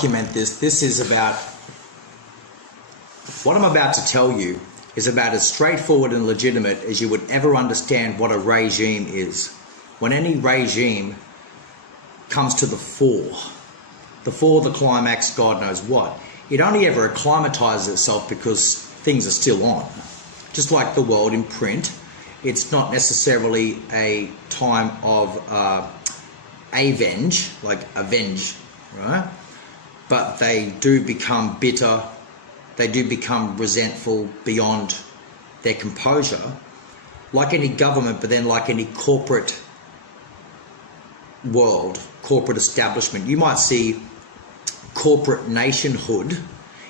document this. This is about, what I'm about to tell you is about as straightforward and legitimate as you would ever understand what a regime is. When any regime comes to the fore, the climax, God knows what, it only ever acclimatizes itself because things are still on. Just like the world in print, it's not necessarily a time of avenge, right? But they do become bitter, they do become resentful beyond their composure, like any government, but then like any corporate world, corporate establishment. You might see corporate nationhood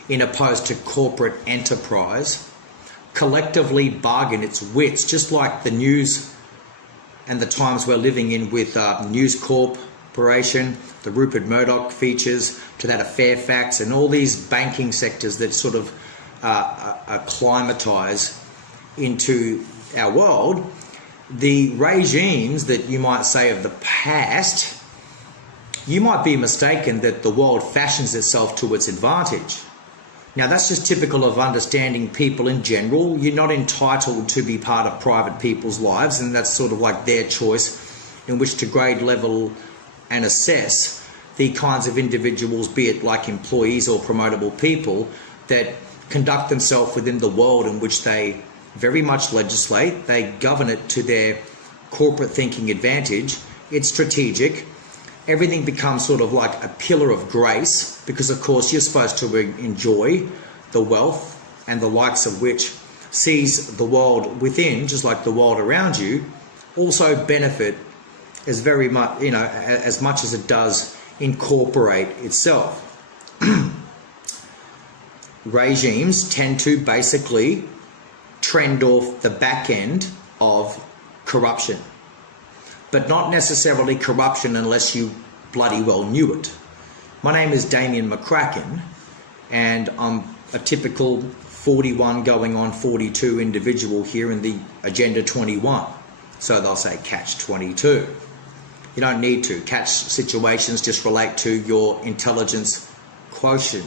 in opposed to corporate enterprise collectively bargain its wits, just like the news and the times we're living in with News Corporation, the Rupert Murdoch features, to that of Fairfax, and all these banking sectors that sort of acclimatise into our world. The regimes that you might say of the past, you might be mistaken that the world fashions itself to its advantage. Now, that's just typical of understanding people in general. You're not entitled to be part of private people's lives, and that's sort of like their choice in which to grade, level and assess the kinds of individuals, be it like employees or promotable people, that conduct themselves within the world in which they very much legislate. They govern it to their corporate thinking advantage. It's strategic. Everything becomes sort of like a pillar of grace because, of course, you're supposed to enjoy the wealth and the likes of which sees the world within, just like the world around you, also benefit as very much, as much as it does incorporate itself. Regimes tend to basically trend off the back end of corruption, but not necessarily corruption unless you bloody well knew it. My name is Damien McCracken, and I'm a typical 41 going on 42 individual here in the Agenda 21. So they'll say catch 22. You don't need to. Catch situations just relate to your intelligence quotient,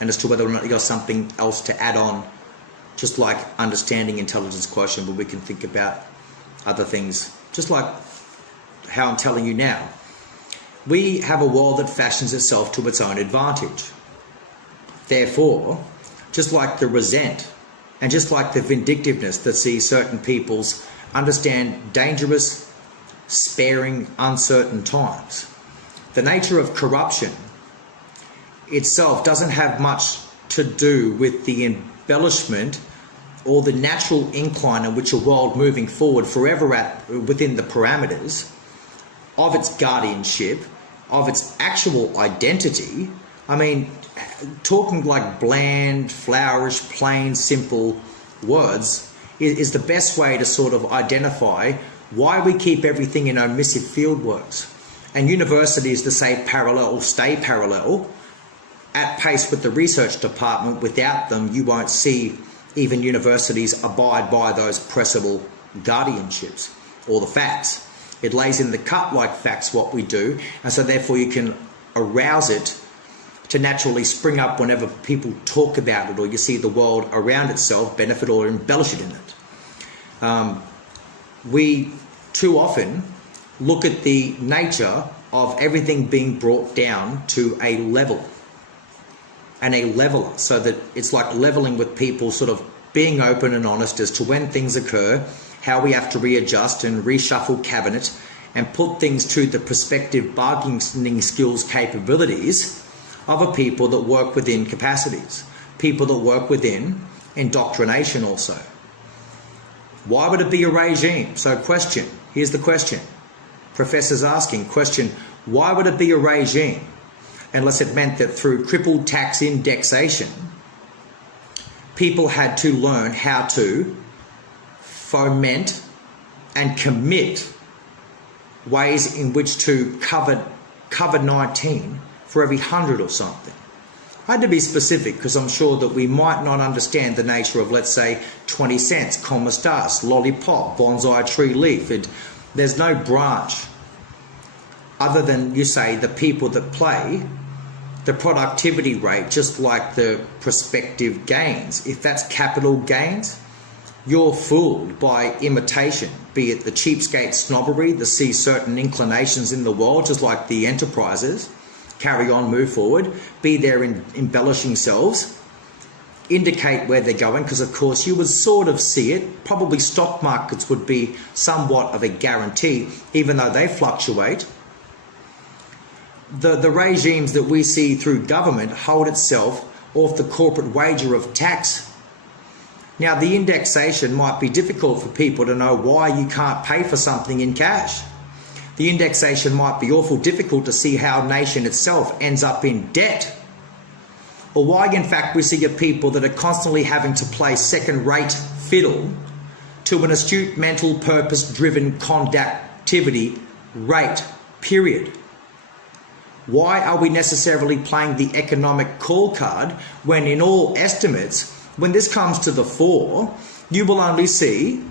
and as to whether or not you got something else to add on, just like understanding intelligence quotient, but we can think about other things, just like how I'm telling you now. We have a world that fashions itself to its own advantage. Therefore, just like the resent and just like the vindictiveness that sees certain peoples understand dangerous, sparing, uncertain times, the nature of corruption itself doesn't have much to do with the embellishment or the natural incline in which a world moving forward forever at within the parameters of its guardianship, of its actual identity. I mean, talking like bland, flourish, plain, simple words is the best way to sort of identify why we keep everything in omissive fieldworks. And universities to say parallel, stay parallel, at pace with the research department. Without them, you won't see even universities abide by those pressable guardianships or the facts. It lays in the cut like facts what we do, and so therefore you can arouse it to naturally spring up whenever people talk about it or you see the world around itself benefit or embellish it in it. We too often look at the nature of everything being brought down to a level and a leveler, so that it's like leveling with people sort of being open and honest as to when things occur, how we have to readjust and reshuffle cabinet and put things to the prospective bargaining skills capabilities of a people that work within capacities, people that work within indoctrination also. Why would it be a regime? So question, here's the question. Professors asking, question, why would it be a regime? Unless it meant that through crippled tax indexation, people had to learn how to foment and commit ways in which to cover COVID-19 for every 100 or something. I had to be specific because I'm sure that we might not understand the nature of, let's say, 20 cents, comma stars, lollipop, bonsai tree leaf. There's no branch other than, you say, the people that play the productivity rate, just like the prospective gains. If that's capital gains, you're fooled by imitation, be it the cheapskate snobbery that sees certain inclinations in the world, just like the enterprises, carry on, move forward, be their embellishing selves, indicate where they're going, because of course you would sort of see it. Probably stock markets would be somewhat of a guarantee, even though they fluctuate. The regimes that we see through government hold itself off the corporate wager of tax. Now, the indexation might be difficult for people to know why you can't pay for something in cash. The indexation might be awful difficult to see how a nation itself ends up in debt. Or why, in fact, we see a people that are constantly having to play second-rate fiddle to an astute, mental, purpose-driven conductivity rate, period. Why are we necessarily playing the economic call card when, in all estimates, when this comes to the fore, you will only see,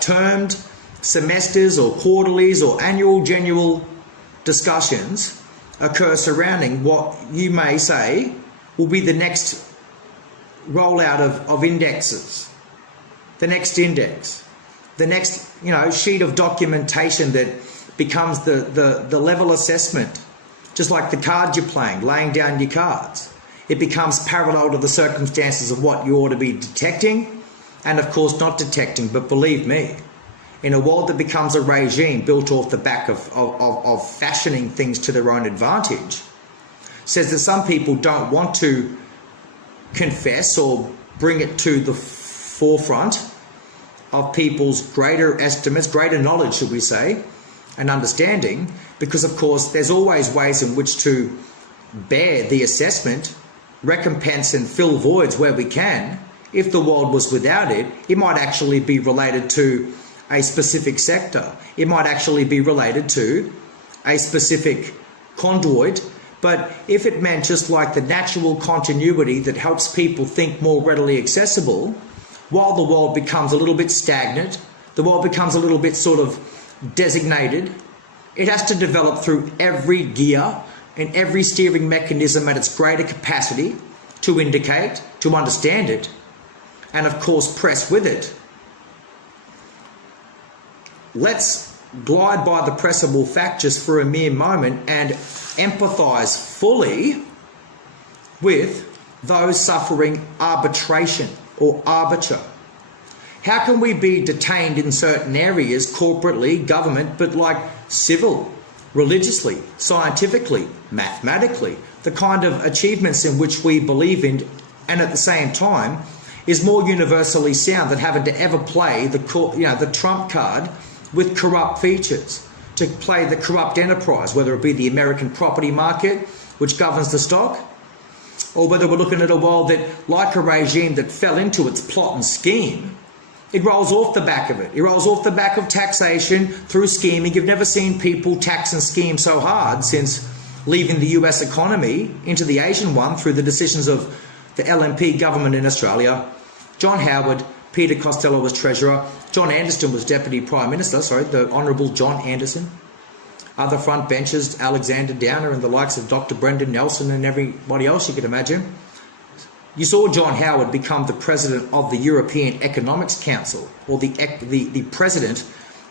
termed semesters or quarterlies or annual discussions occur surrounding what you may say will be the next rollout of indexes, the next index, the next sheet of documentation that becomes the level assessment, just like the card you're playing, laying down your cards. It becomes parallel to the circumstances of what you ought to be detecting and, of course, not detecting. But believe me, in a world that becomes a regime built off the back of fashioning things to their own advantage, says that some people don't want to confess or bring it to the forefront of people's greater estimates, greater knowledge, should we say, and understanding, because, of course, there's always ways in which to bear the assessment, recompense and fill voids where we can. If the world was without it, it might actually be related to a specific sector. It might actually be related to a specific conduit. But if it meant just like the natural continuity that helps people think more readily accessible, while the world becomes a little bit stagnant, the world becomes a little bit sort of designated, it has to develop through every gear and every steering mechanism at its greater capacity to indicate, to understand it, and of course press with it. Let's glide by the pressable fact just for a mere moment and empathise fully with those suffering arbitration or arbiter. How can we be detained in certain areas, corporately, government, but like civil, religiously, scientifically, mathematically, the kind of achievements in which we believe in, and at the same time is more universally sound than having to ever play the trump card with corrupt features, to play the corrupt enterprise, whether it be the American property market, which governs the stock, or whether we're looking at a world that, like a regime that fell into its plot and scheme, it rolls off the back of it. It rolls off the back of taxation through scheming. You've never seen people tax and scheme so hard since leaving the US economy into the Asian one through the decisions of the LNP government in Australia. John Howard, Peter Costello was Treasurer, John Anderson was Deputy Prime Minister, the Honourable John Anderson. Other front benches, Alexander Downer and the likes of Dr. Brendan Nelson and everybody else you could imagine. You saw John Howard become the president of the European Economics Council, or the president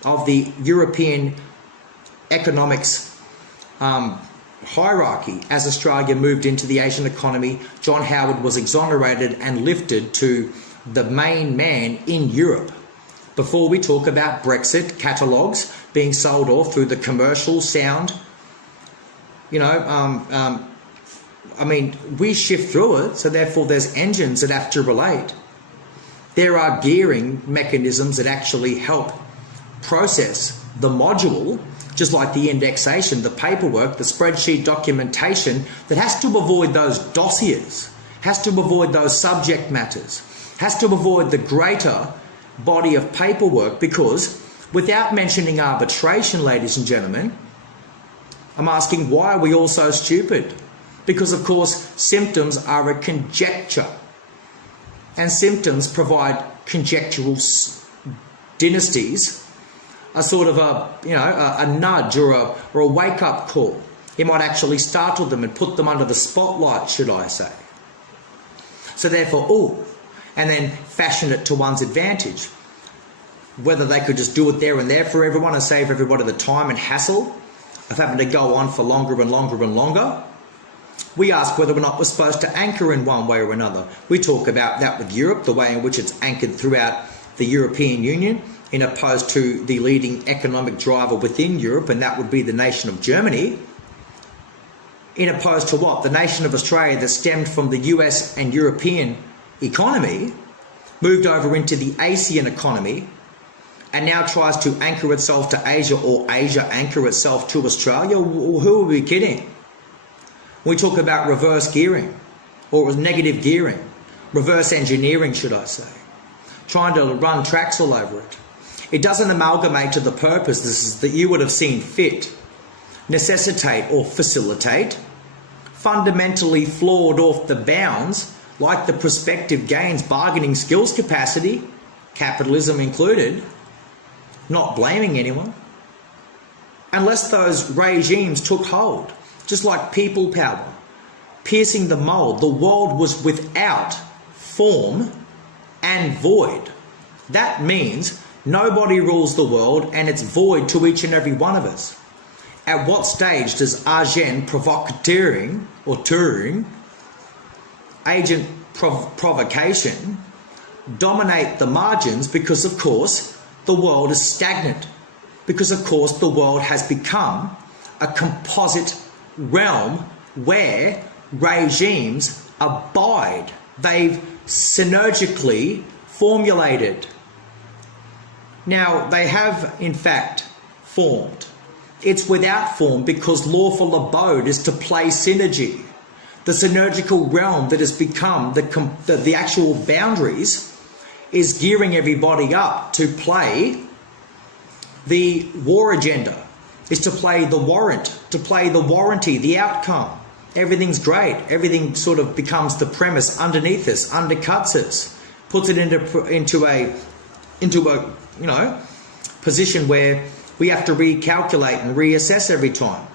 of the European economics hierarchy. As Australia moved into the Asian economy, John Howard was exonerated and lifted to the main man in Europe. Before we talk about Brexit, catalogues being sold off through the commercial sound, we shift through it, so therefore there's engines that have to relate. There are gearing mechanisms that actually help process the module, just like the indexation, the paperwork, the spreadsheet documentation, that has to avoid those dossiers, has to avoid those subject matters, has to avoid the greater body of paperwork, because without mentioning arbitration, ladies and gentlemen, I'm asking, why are we all so stupid? Because, of course, symptoms are a conjecture, and symptoms provide conjectural dynasties, a sort of a nudge or a wake-up call. It might actually startle them and put them under the spotlight, should I say. So therefore, and then fashion it to one's advantage. Whether they could just do it there and there for everyone and save everybody the time and hassle of having to go on for longer and longer and longer. We ask whether or not we're supposed to anchor in one way or another. We talk about that with Europe, the way in which it's anchored throughout the European Union, in opposed to the leading economic driver within Europe, and that would be the nation of Germany. In opposed to what? The nation of Australia that stemmed from the US and European economy, moved over into the ASEAN economy, and now tries to anchor itself to Asia, or Asia anchor itself to Australia. Who are we kidding? We talk about reverse gearing, or it was negative gearing, reverse engineering, should I say, trying to run tracks all over it. It doesn't amalgamate to the purpose that you would have seen fit, necessitate or facilitate, fundamentally flawed off the bounds, like the prospective gains, bargaining skills capacity, capitalism included, not blaming anyone, unless those regimes took hold, just like people power, piercing the mold. The world was without form and void. That means nobody rules the world and it's void to each and every one of us. At what stage does agent provocateuring or Turing, agent provocation, dominate the margins? Because of course the world is stagnant, because of course the world has become a composite realm where regimes abide. They've synergically formulated. Now they have in fact formed. It's without form because lawful abode is to play synergy. The synergical realm that has become the actual boundaries is gearing everybody up to play the war agenda, is to play the warrant, to play the warranty, the outcome. Everything's great. Everything sort of becomes the premise underneath us, undercuts us, puts it into a position where we have to recalculate and reassess every time.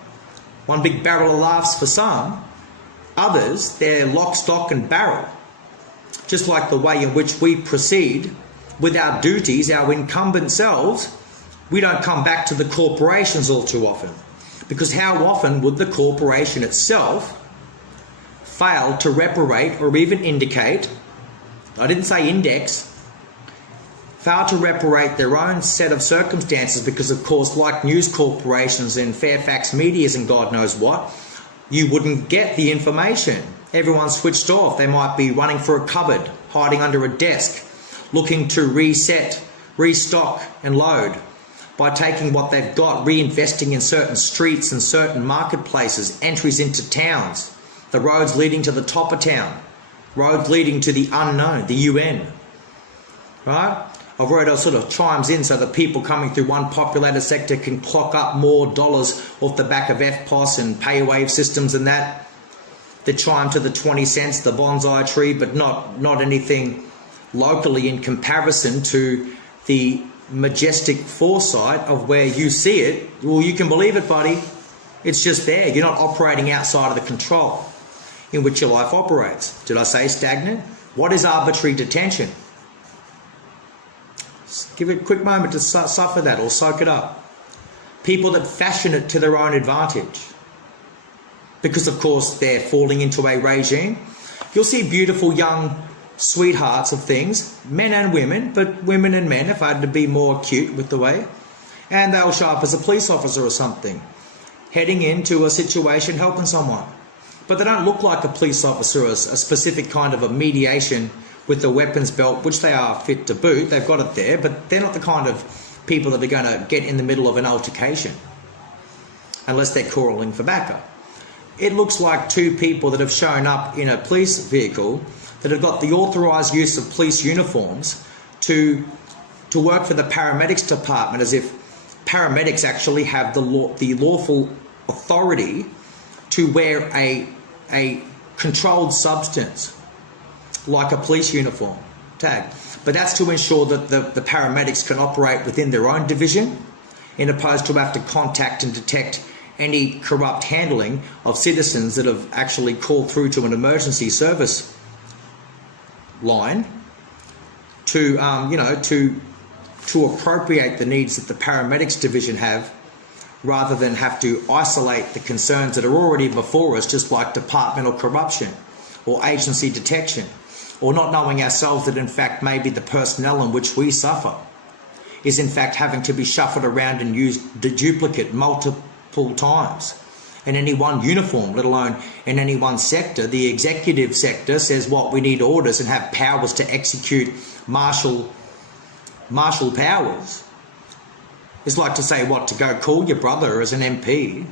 One big barrel of laughs for some. Others, they're lock, stock and barrel. Just like the way in which we proceed with our duties, our incumbent selves, we don't come back to the corporations all too often. Because how often would the corporation itself fail to reparate or even indicate, I didn't say index, fail to reparate their own set of circumstances? Because of course, like news corporations and Fairfax Medias and God knows what, you wouldn't get the information. Everyone's switched off. They might be running for a cupboard, hiding under a desk, looking to reset, restock and load by taking what they've got, reinvesting in certain streets and certain marketplaces, entries into towns, the roads leading to the top of town, roads leading to the unknown, the UN, right? I've wrote it sort of chimes in so that people coming through one populated sector can clock up more dollars off the back of FPOS and pay wave systems and that. They chime to the 20 cents, the bonsai tree, but not anything locally in comparison to the majestic foresight of where you see it. Well, you can believe it, buddy. It's just there. You're not operating outside of the control in which your life operates. Did I say stagnant? What is arbitrary detention? Give it a quick moment to suffer that or soak it up. People that fashion it to their own advantage. Because of course they're falling into a regime. You'll see beautiful young sweethearts of things, men and women, but women and men if I had to be more acute with the way, and they'll show up as a police officer or something, heading into a situation helping someone. But they don't look like a police officer or a specific kind of a mediation with the weapons belt, which they are fit to boot. They've got it there, but they're not the kind of people that are going to get in the middle of an altercation unless they're calling for backup. It looks like two people that have shown up in a police vehicle that have got the authorised use of police uniforms to work for the paramedics department, as if paramedics actually have the lawful authority to wear a controlled substance like a police uniform tag. But that's to ensure that the paramedics can operate within their own division, in opposed to have to contact and detect any corrupt handling of citizens that have actually called through to an emergency service line to to appropriate the needs that the paramedics division have, rather than have to isolate the concerns that are already before us, just like departmental corruption or agency detection, or not knowing ourselves that in fact maybe the personnel in which we suffer is in fact having to be shuffled around and used the duplicate multiple times in any one uniform, let alone in any one sector. The executive sector says what we need orders and have powers to execute martial powers. It's like to say what, to go call your brother as an MP,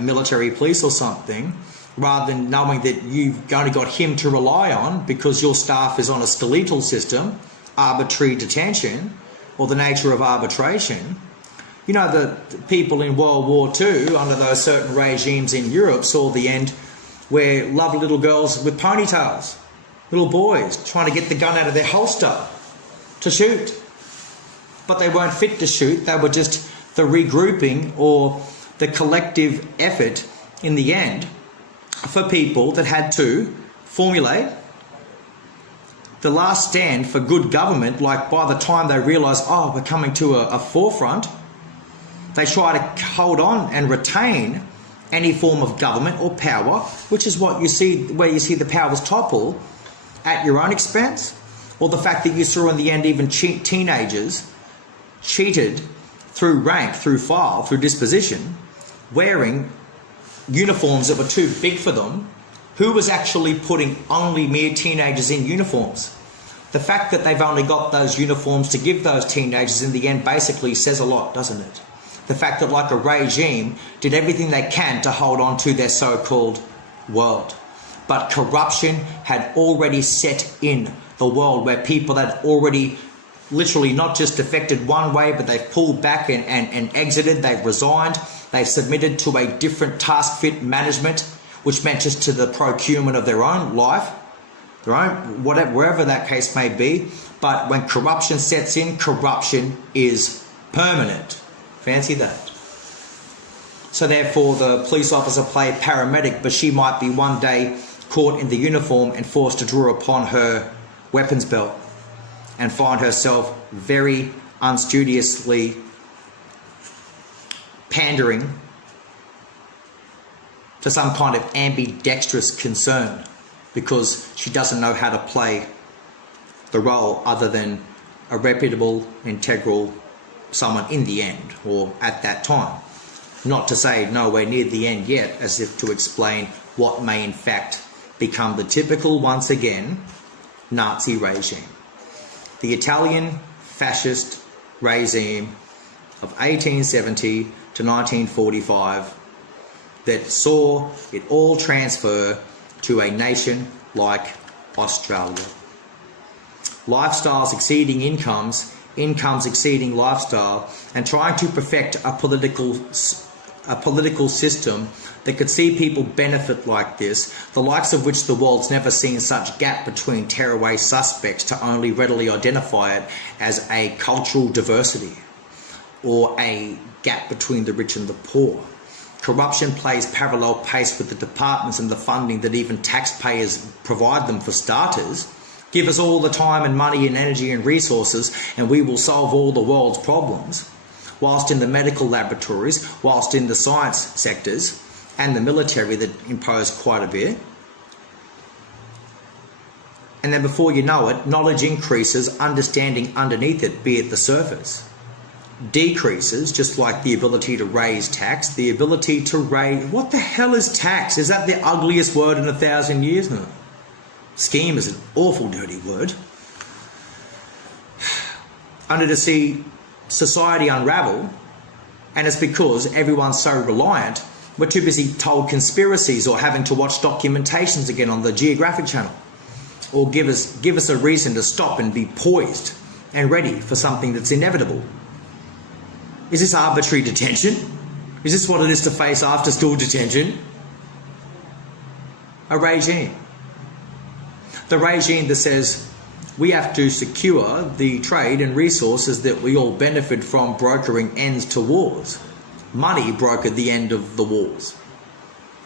military police or something, rather than knowing that you've only got him to rely on because your staff is on a skeletal system, arbitrary detention, or the nature of arbitration. You know, the people in World War II, under those certain regimes in Europe, saw the end where lovely little girls with ponytails, little boys, trying to get the gun out of their holster to shoot. But they weren't fit to shoot. They were just the regrouping or the collective effort in the end for people that had to formulate the last stand for good government. Like by the time they realise, oh, we're coming to a forefront, they try to hold on and retain any form of government or power, which is what you see, where you see the powers topple at your own expense, or the fact that you saw in the end even teenagers cheated through rank, through file, through disposition, wearing uniforms that were too big for them. Who was actually putting only mere teenagers in uniforms? The fact that they've only got those uniforms to give those teenagers in the end basically says a lot, doesn't it? The fact that like a regime did everything they can to hold on to their so-called world. But corruption had already set in the world, where people had already literally not just defected one way, but they've pulled back and exited, they've resigned, they've submitted to a different task fit management, which meant just to the procurement of their own life, their own, whatever, wherever that case may be. But when corruption sets in, corruption is permanent. Fancy that. So therefore the police officer played paramedic, but she might be one day caught in the uniform and forced to draw upon her weapons belt and find herself very unstudiously pandering to some kind of ambidextrous concern because she doesn't know how to play the role other than a reputable, integral someone in the end, or at that time. Not to say nowhere near the end yet, as if to explain what may in fact become the typical, once again, Nazi regime. The Italian fascist regime of 1870 to 1945 that saw it all transfer to a nation like Australia. Lifestyles exceeding incomes, incomes exceeding lifestyle, and trying to perfect a political system that could see people benefit like this, the likes of which the world's never seen such gap between tearaway suspects to only readily identify it as a cultural diversity or a gap between the rich and the poor. Corruption plays parallel pace with the departments and the funding that even taxpayers provide them for starters. Give us all the time and money and energy and resources and we will solve all the world's problems. Whilst in the medical laboratories, whilst in the science sectors and the military that impose quite a bit. And then before you know it, knowledge increases, understanding underneath it, be it the surface, decreases, just like the ability to raise tax, the ability to raise... What the hell is tax? Is that the ugliest word in 1,000 years? No. Scheme is an awful dirty word. Only to see society unravel, and it's because everyone's so reliant, we're too busy told conspiracies or having to watch documentations again on the Geographic Channel, or give us a reason to stop and be poised and ready for something that's inevitable. Is this arbitrary detention? Is this what it is to face after school detention? A regime. The regime that says we have to secure the trade and resources that we all benefit from brokering ends to wars. money brokered the end of the wars,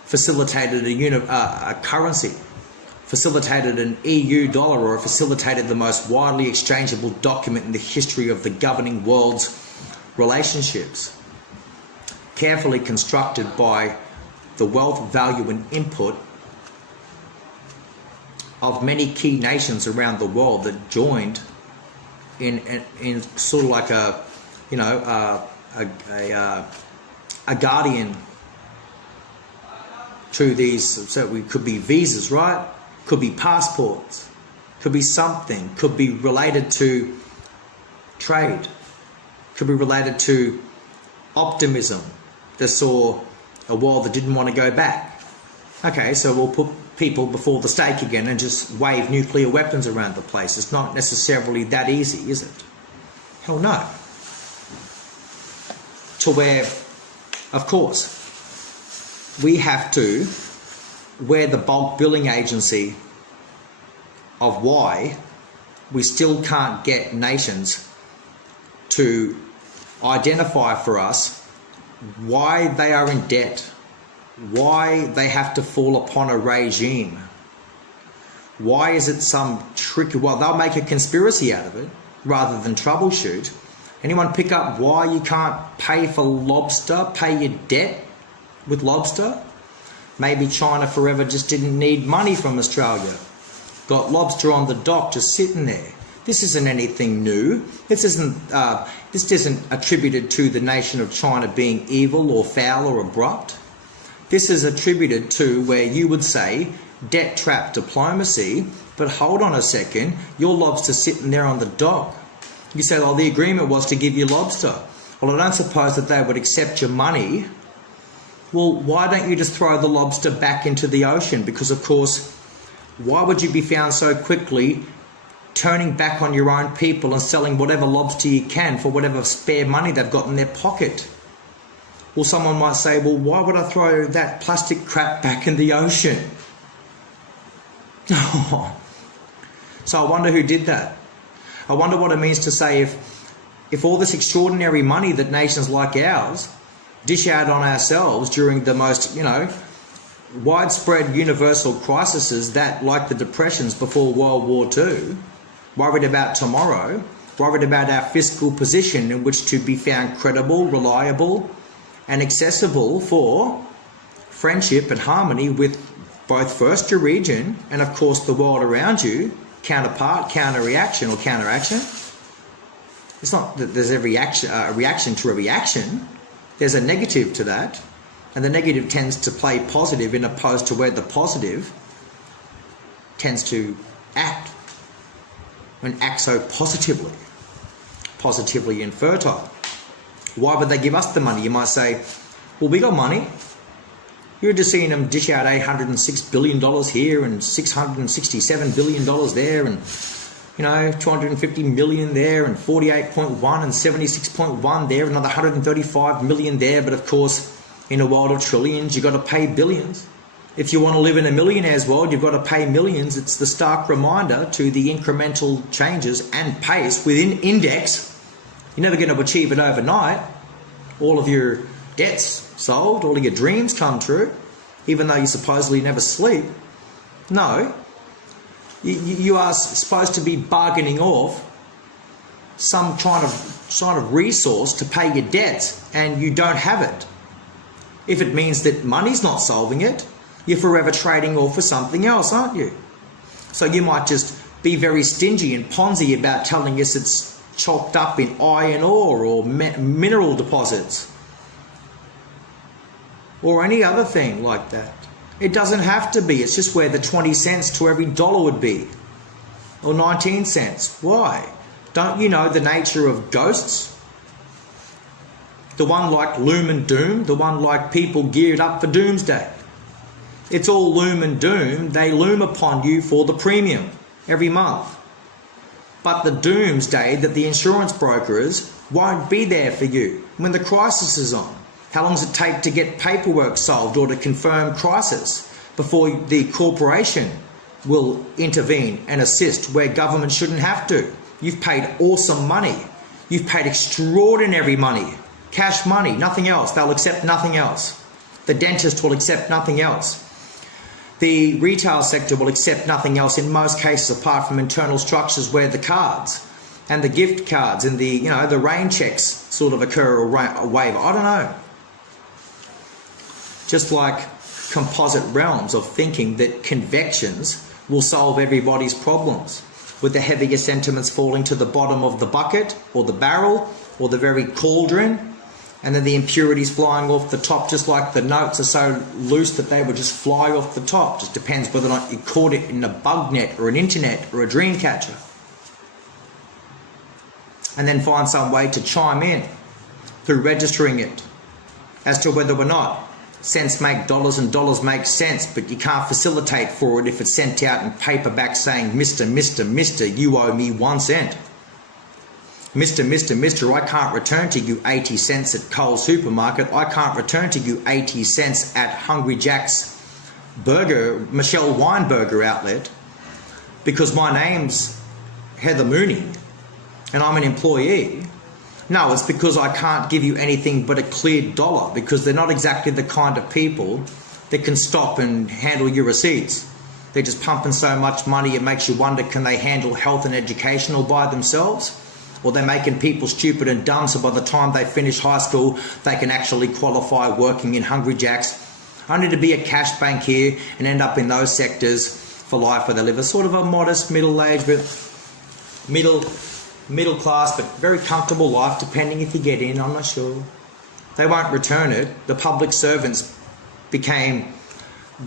facilitated a currency, facilitated an EU dollar, or facilitated the most widely exchangeable document in the history of the governing world's relationships, carefully constructed by the wealth, value and input of many key nations around the world that joined in sort of like a guardian to these. So we could be visas, right? Could be passports, could be something, could be related to trade, could be related to optimism that saw a world that didn't want to go back. Okay, so we'll put people before the stake again and just wave nuclear weapons around the place. It's not necessarily that easy, is it? Hell no. To where, of course, we have to, we're the bulk billing agency of why we still can't get nations to identify for us why they are in debt, why they have to fall upon a regime. Why is it some tricky, well, they'll make a conspiracy out of it rather than troubleshoot. Anyone pick up why you can't pay for lobster, pay your debt with lobster? Maybe China forever just didn't need money from Australia. Got lobster on the dock just sitting there. This isn't anything new. This isn't attributed to the nation of China being evil or foul or abrupt. This is attributed to where you would say debt trap diplomacy, but hold on a second, your lobster's sitting there on the dock. You say, oh, the agreement was to give you lobster. Well, I don't suppose that they would accept your money. Well, why don't you just throw the lobster back into the ocean? Because, of course, why would you be found so quickly turning back on your own people and selling whatever lobster you can for whatever spare money they've got in their pocket? Well, someone might say, well, why would I throw that plastic crap back in the ocean? So I wonder who did that. I wonder what it means to say if all this extraordinary money that nations like ours dish out on ourselves during the most, widespread universal crises that, like the depressions before World War II, worried about tomorrow, worried about our fiscal position in which to be found credible, reliable, and accessible for friendship and harmony with both first your region and, of course, the world around you, counterpart, counter-reaction or counteraction. It's not that there's a reaction to a reaction. There's a negative to that. And the negative tends to play positive in opposed to where the positive tends to act and act so positively and fertile. Why would they give us the money? You might say, well, we got money. You're just seeing them dish out $806 billion here and $667 billion there and, 250 million there and 48.1 and 76.1 there, another 135 million there. But of course, in a world of trillions, you've got to pay billions. If you want to live in a millionaire's world, you've got to pay millions. It's the stark reminder to the incremental changes and pace within index. You're never going to achieve it overnight. All of your debts solved, all of your dreams come true, even though you supposedly never sleep. No. You are supposed to be bargaining off some kind of resource to pay your debts, and you don't have it. If it means that money's not solving it, you're forever trading off for something else, aren't you? So you might just be very stingy and Ponzi about telling us it's chalked up in iron ore or mineral deposits or any other thing like that. It doesn't have to be. It's just where the 20 cents to every dollar would be, or 19 cents. Why? Don't you know the nature of ghosts? The one like loom and doom, the one like people geared up for doomsday. It's all loom and doom. They loom upon you for the premium every month. But the doomsday that the insurance brokers won't be there for you when the crisis is on. How long does it take to get paperwork solved or to confirm crisis before the corporation will intervene and assist where government shouldn't have to? You've paid awesome money. You've paid extraordinary money Cash money, nothing else. They'll accept nothing else. The dentist will accept nothing else. The retail sector will accept nothing else in most cases apart from internal structures where the cards and the gift cards and the, the rain checks sort of occur or waiver. I don't know. Just like composite realms of thinking that convections will solve everybody's problems, with the heavier sentiments falling to the bottom of the bucket or the barrel or the very cauldron, and then the impurities flying off the top, just like the notes are so loose that they would just fly off the top. Just depends whether or not you caught it in a bug net or an internet or a dream catcher. And then find some way to chime in through registering it as to whether or not cents make dollars and dollars make cents, but you can't facilitate for it if it's sent out in paperback saying, Mr, you owe me 1 cent. Mr, I can't return to you 80 cents at Coles Supermarket. I can't return to you 80 cents at Hungry Jack's Michelle Weinberger outlet, because my name's Heather Mooney and I'm an employee. No, it's because I can't give you anything but a cleared dollar, because they're not exactly the kind of people that can stop and handle your receipts. They're just pumping so much money it makes you wonder, can they handle health and education all by themselves? Or they're making people stupid and dumb so by the time they finish high school they can actually qualify working in Hungry Jack's, only to be a cash bankier and end up in those sectors for life where they live a sort of a modest middle-aged, middle class but very comfortable life, depending if you get in, I'm not sure. They won't return it. The public servants became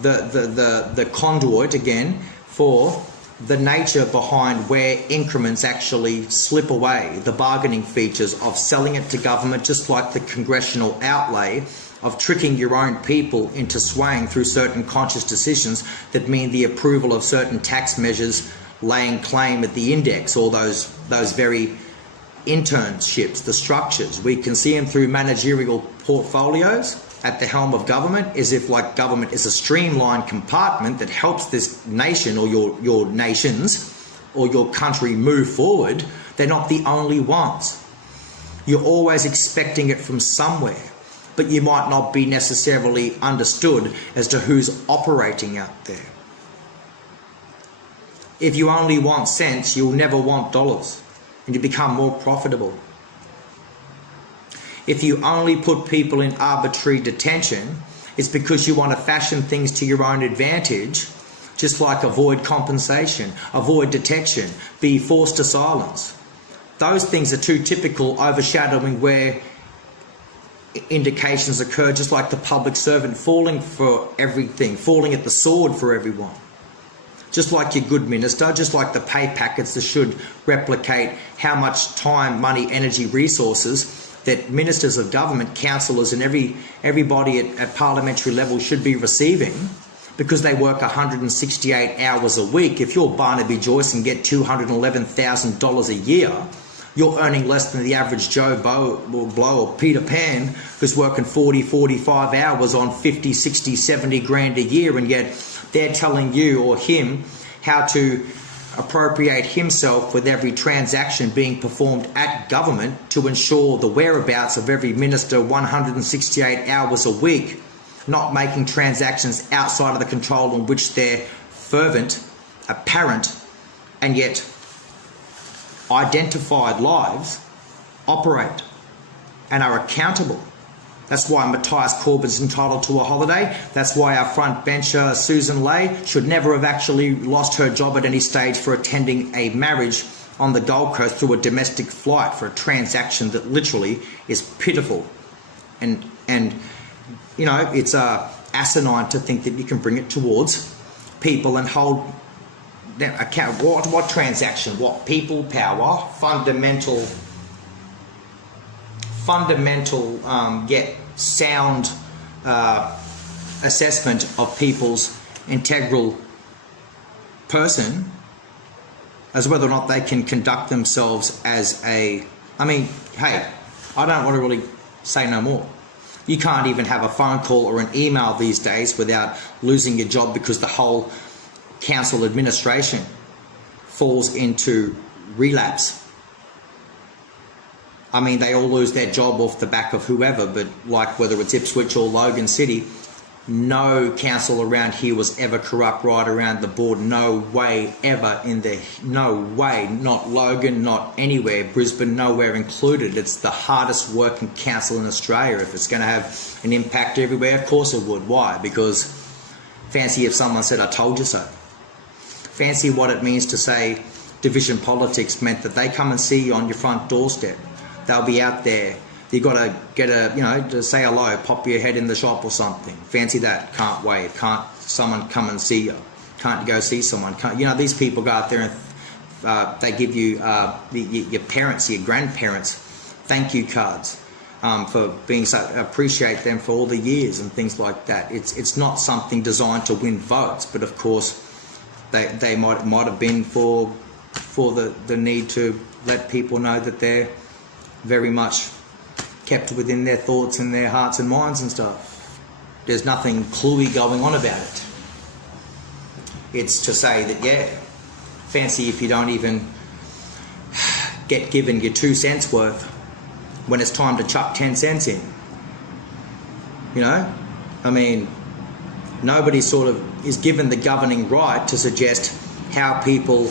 the conduit again for the nature behind where increments actually slip away, the bargaining features of selling it to government, just like the congressional outlay of tricking your own people into swaying through certain conscious decisions that mean the approval of certain tax measures laying claim at the index, or those very internships, the structures. We can see them through managerial portfolios at the helm of government, as if like government is a streamlined compartment that helps this nation or your nations or your country move forward. They're not the only ones. You're always expecting it from somewhere, but you might not be necessarily understood as to who's operating out there. If you only want cents, you'll never want dollars, and you become more profitable. If you only put people in arbitrary detention, it's because you want to fashion things to your own advantage, just like avoid compensation, avoid detection, be forced to silence. Those things are too typical, overshadowing where indications occur, just like the public servant falling for everything, falling at the sword for everyone. Just like your good minister, just like the pay packets that should replicate how much time, money, energy, resources that ministers of government, councillors and everybody at parliamentary level should be receiving, because they work 168 hours a week. If you're Barnaby Joyce and get $211,000 a year, you're earning less than the average Joe Blow or Peter Pan, who's working 40, 45 hours on 50, 60, 70 grand a year, and yet they're telling you or him how to appropriate himself with every transaction being performed at government to ensure the whereabouts of every minister 168 hours a week, not making transactions outside of the control in which their fervent, apparent, and yet identified lives operate and are accountable. That's why Matthias Corbyn's entitled to a holiday. That's why our front bencher, Susan Ley, should never have actually lost her job at any stage for attending a marriage on the Gold Coast through a domestic flight for a transaction that literally is pitiful. And you know, it's asinine to think that you can bring it towards people and hold account. What transaction? What? People power, fundamental yet sound assessment of people's integral person, as whether or not they can conduct themselves as a... I mean, hey, I don't want to really say no more. You can't even have a phone call or an email these days without losing your job, because the whole council administration falls into relapse. I mean, they all lose their job off the back of whoever, but like whether it's Ipswich or Logan City, no council around here was ever corrupt right around the board. No way ever no way, not Logan, not anywhere, Brisbane, nowhere included. It's the hardest working council in Australia. If it's going to have an impact everywhere, of course it would. Why? Because fancy if someone said, I told you so. Fancy what it means to say division politics meant that they come and see you on your front doorstep. They'll be out there. You got to get to say hello, pop your head in the shop or something. Fancy that. Can't wait. Can't someone come and see you? Can't go see someone? These people go out there and they give you your parents, your grandparents, thank you cards for being so. Appreciate them for all the years and things like that. It's not something designed to win votes, but of course they might have been for the need to let people know that they're very much kept within their thoughts and their hearts and minds and stuff. There's nothing cluey going on about it. It's to say that, yeah, fancy if you don't even get given your 2 cents worth when it's time to chuck 10 cents in. I mean, nobody sort of is given the governing right to suggest how people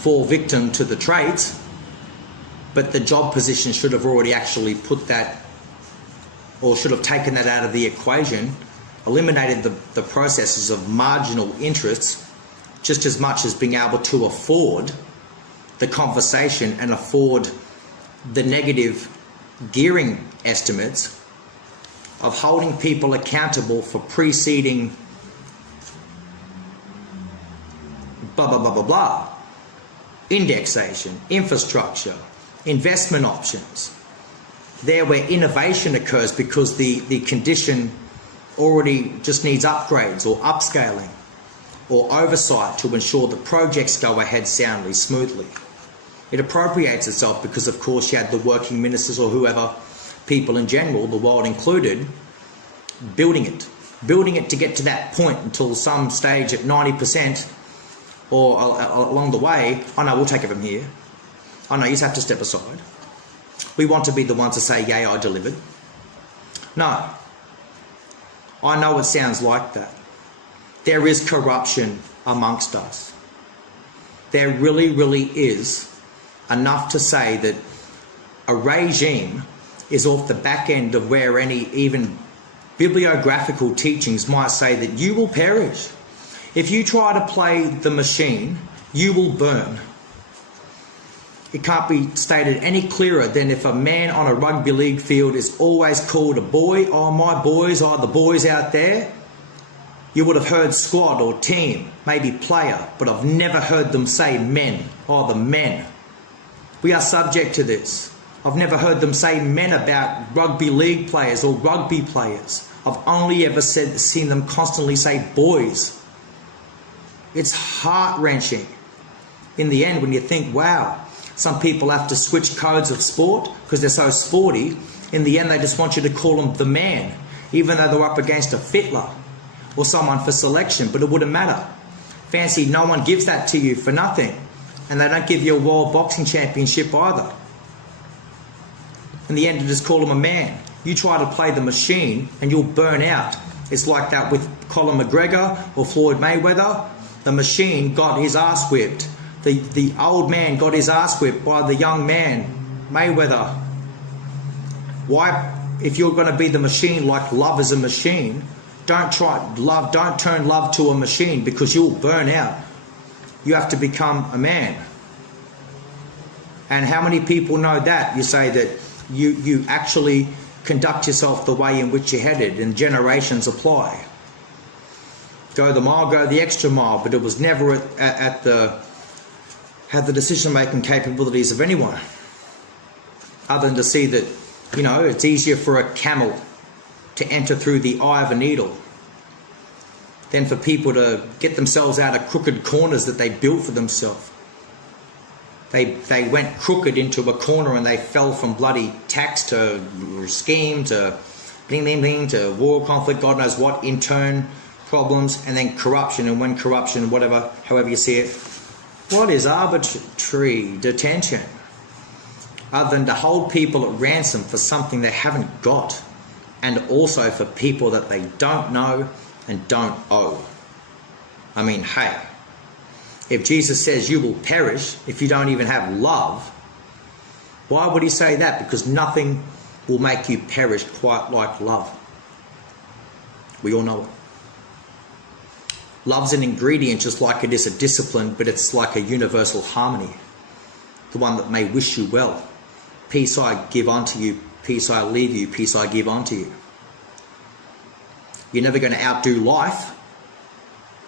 fall victim to the trades. But the job position should have already actually put that, or should have taken that out of the equation, eliminated the processes of marginal interests, just as much as being able to afford the conversation and afford the negative gearing estimates of holding people accountable for preceding blah, blah, blah, blah, blah. Indexation, infrastructure, investment options. There where innovation occurs because the condition already just needs upgrades or upscaling or oversight to ensure that projects go ahead soundly, smoothly. It appropriates itself because of course you had the working ministers or whoever, people in general, the world included, building it to get to that point until some stage at 90% or along the way, oh no, we'll take it from here. Oh no, you just have to step aside. We want to be the ones to say, yay, I delivered. No. I know it sounds like that. There is corruption amongst us. There really, really is enough to say that a regime is off the back end of where any even bibliographical teachings might say that you will perish. If you try to play the machine, you will burn. It can't be stated any clearer than if a man on a rugby league field is always called a boy. Oh, my boys are the boys out there. You would have heard squad or team, maybe player, but I've never heard them say men. Oh, the men. We are subject to this. I've never heard them say men about rugby league players or rugby players. I've only ever seen them constantly say boys. It's heart-wrenching in the end when you think, wow, some people have to switch codes of sport because they're so sporty. In the end, they just want you to call them the man, even though they're up against a fiddler or someone for selection, but it wouldn't matter. Fancy, no one gives that to you for nothing, and they don't give you a world boxing championship either. In the end, you just call them a man. You try to play the machine and you'll burn out. It's like that with Conor McGregor or Floyd Mayweather. The machine got his ass whipped. The old man got his ass whipped by the young man, Mayweather. Why, if you're going to be the machine like love is a machine, don't turn love to a machine because you'll burn out. You have to become a man. And how many people know that? You say that you actually conduct yourself the way in which you're headed, and generations apply. Go the mile, go the extra mile, but it was never at the decision-making capabilities of anyone, other than to see that, it's easier for a camel to enter through the eye of a needle than for people to get themselves out of crooked corners that they built for themselves. They went crooked into a corner and they fell from bloody tax to scheme to bling, bling, bling, to war, conflict, God knows what, intern problems, and then corruption. And when corruption, whatever, however you see it, what is arbitrary detention? other than to hold people at ransom for something they haven't got, and also for people that they don't know and don't owe. I mean, hey, if Jesus says you will perish if you don't even have love, why would he say that? Because nothing will make you perish quite like love. We all know it. Love's an ingredient just like it is a discipline, but it's like a universal harmony. The one that may wish you well. Peace I give unto you, peace I leave you, peace I give unto you. You're never going to outdo life,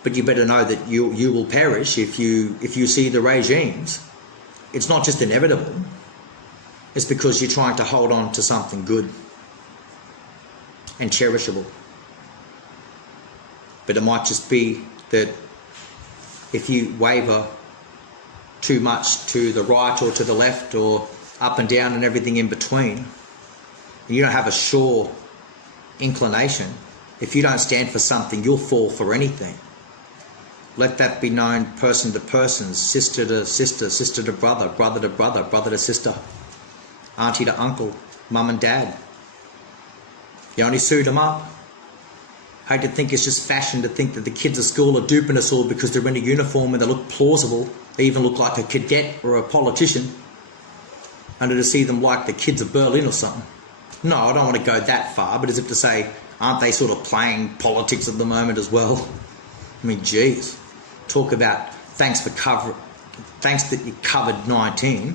but you better know that you will perish if you see the regimes. It's not just inevitable. It's because you're trying to hold on to something good and cherishable. But it might just be that if you waver too much to the right or to the left or up and down and everything in between, and you don't have a sure inclination, if you don't stand for something, you'll fall for anything. Let that be known person to person, sister to sister, sister to brother, brother to brother, brother to sister, auntie to uncle, mum and dad. You only suit them up. I hate to think it's just fashion to think that the kids at school are duping us all because they're in a uniform and they look plausible. They even look like a cadet or a politician. And to see them like the kids of Berlin or something. No, I don't want to go that far, but as if to say, aren't they sort of playing politics at the moment as well? I mean, geez. Talk about thanks that you covered 19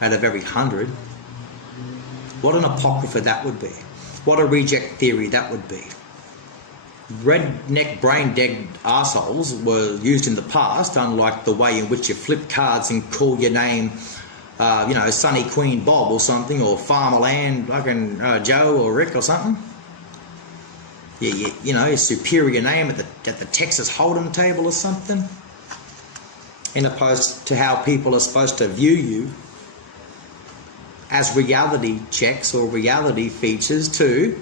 out of every 100. What an apocrypha that would be. What a reject theory that would be. Redneck brain-dead arseholes were used in the past, unlike the way in which you flip cards and call your name, Sunny Queen Bob or something, or Farmerland, fucking Joe or Rick or something. Your superior name at the Texas Hold'em table or something, in opposed to how people are supposed to view you as reality checks or reality features to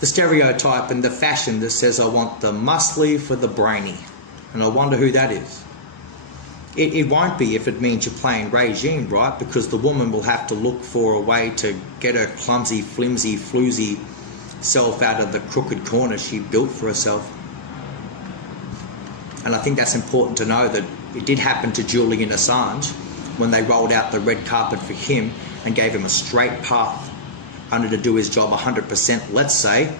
the stereotype and the fashion that says I want the muscly for the brainy. And I wonder who that is. It won't be if it means you're playing regime, right? Because the woman will have to look for a way to get her clumsy, flimsy, floozy self out of the crooked corner she built for herself. And I think that's important to know, that it did happen to Julian Assange when they rolled out the red carpet for him and gave him a straight path only to do his job 100%, let's say,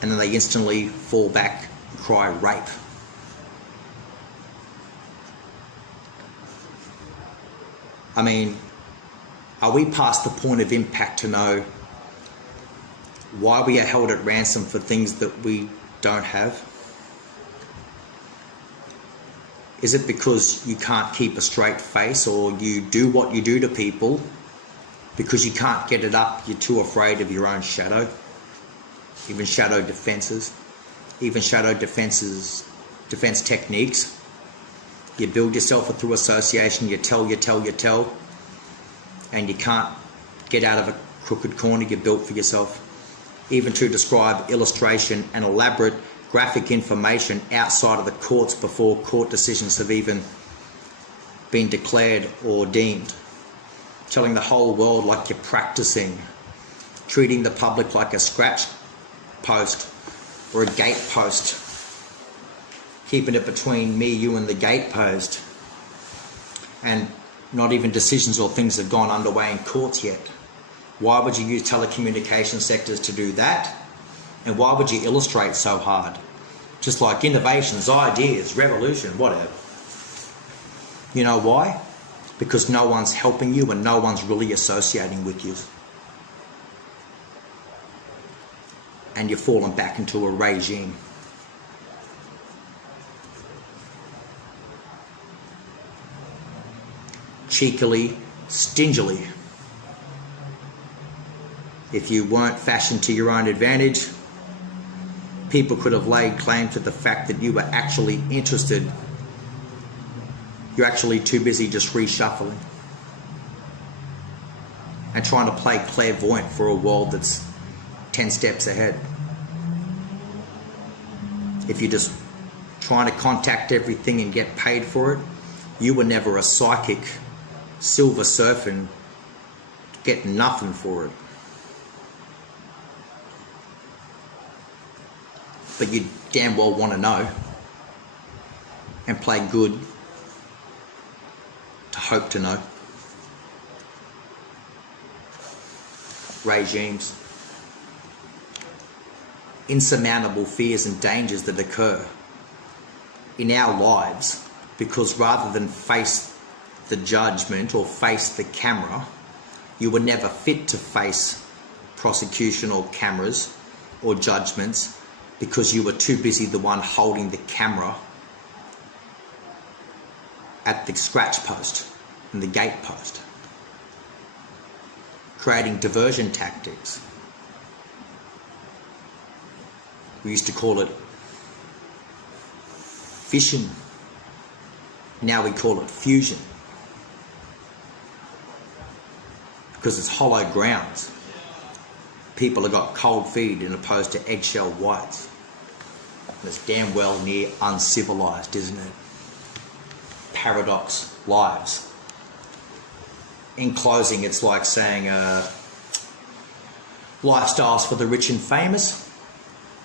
and then they instantly fall back and cry rape. I mean, are we past the point of impact to know why we are held at ransom for things that we don't have? Is it because you can't keep a straight face, or you do what you do to people because you can't get it up, you're too afraid of your own shadow? Even shadow defenses, defense techniques. You build yourself through association, you tell, and you can't get out of a crooked corner you built for yourself. Even to describe illustration and elaborate graphic information outside of the courts before court decisions have even been declared or deemed. Telling the whole world like you're practicing. Treating the public like a scratch post or a gate post. Keeping it between me, you and the gate post. And not even decisions or things have gone underway in courts yet. Why would you use telecommunication sectors to do that? And why would you illustrate so hard? Just like innovations, ideas, revolution, whatever. You know why? Because no one's helping you and no one's really associating with you. And you're falling back into a regime. Cheekily, stingily. If you weren't fashioned to your own advantage, people could have laid claim to the fact that you were actually interested. You're actually too busy just reshuffling and trying to play clairvoyant for a world that's 10 steps ahead. If you're just trying to contact everything and get paid for it, you were never a psychic, silver surfing, Get nothing for it. But you damn well want to know and play good to hope to know. Regimes. Insurmountable fears and dangers that occur in our lives because rather than face the judgment or face the camera, you were never fit to face prosecution or cameras or judgments because you were too busy the one holding the camera at the scratch post and the gate post, creating diversion tactics. We used to call it fission. Now we call it fusion. Because it's hollow grounds. People have got cold feet in opposed to eggshell whites. It's damn well near uncivilized, isn't it? Paradox lives. In closing, it's like saying lifestyles for the rich and famous.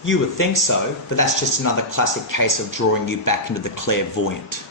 You would think so, but that's just another classic case of drawing you back into the clairvoyant.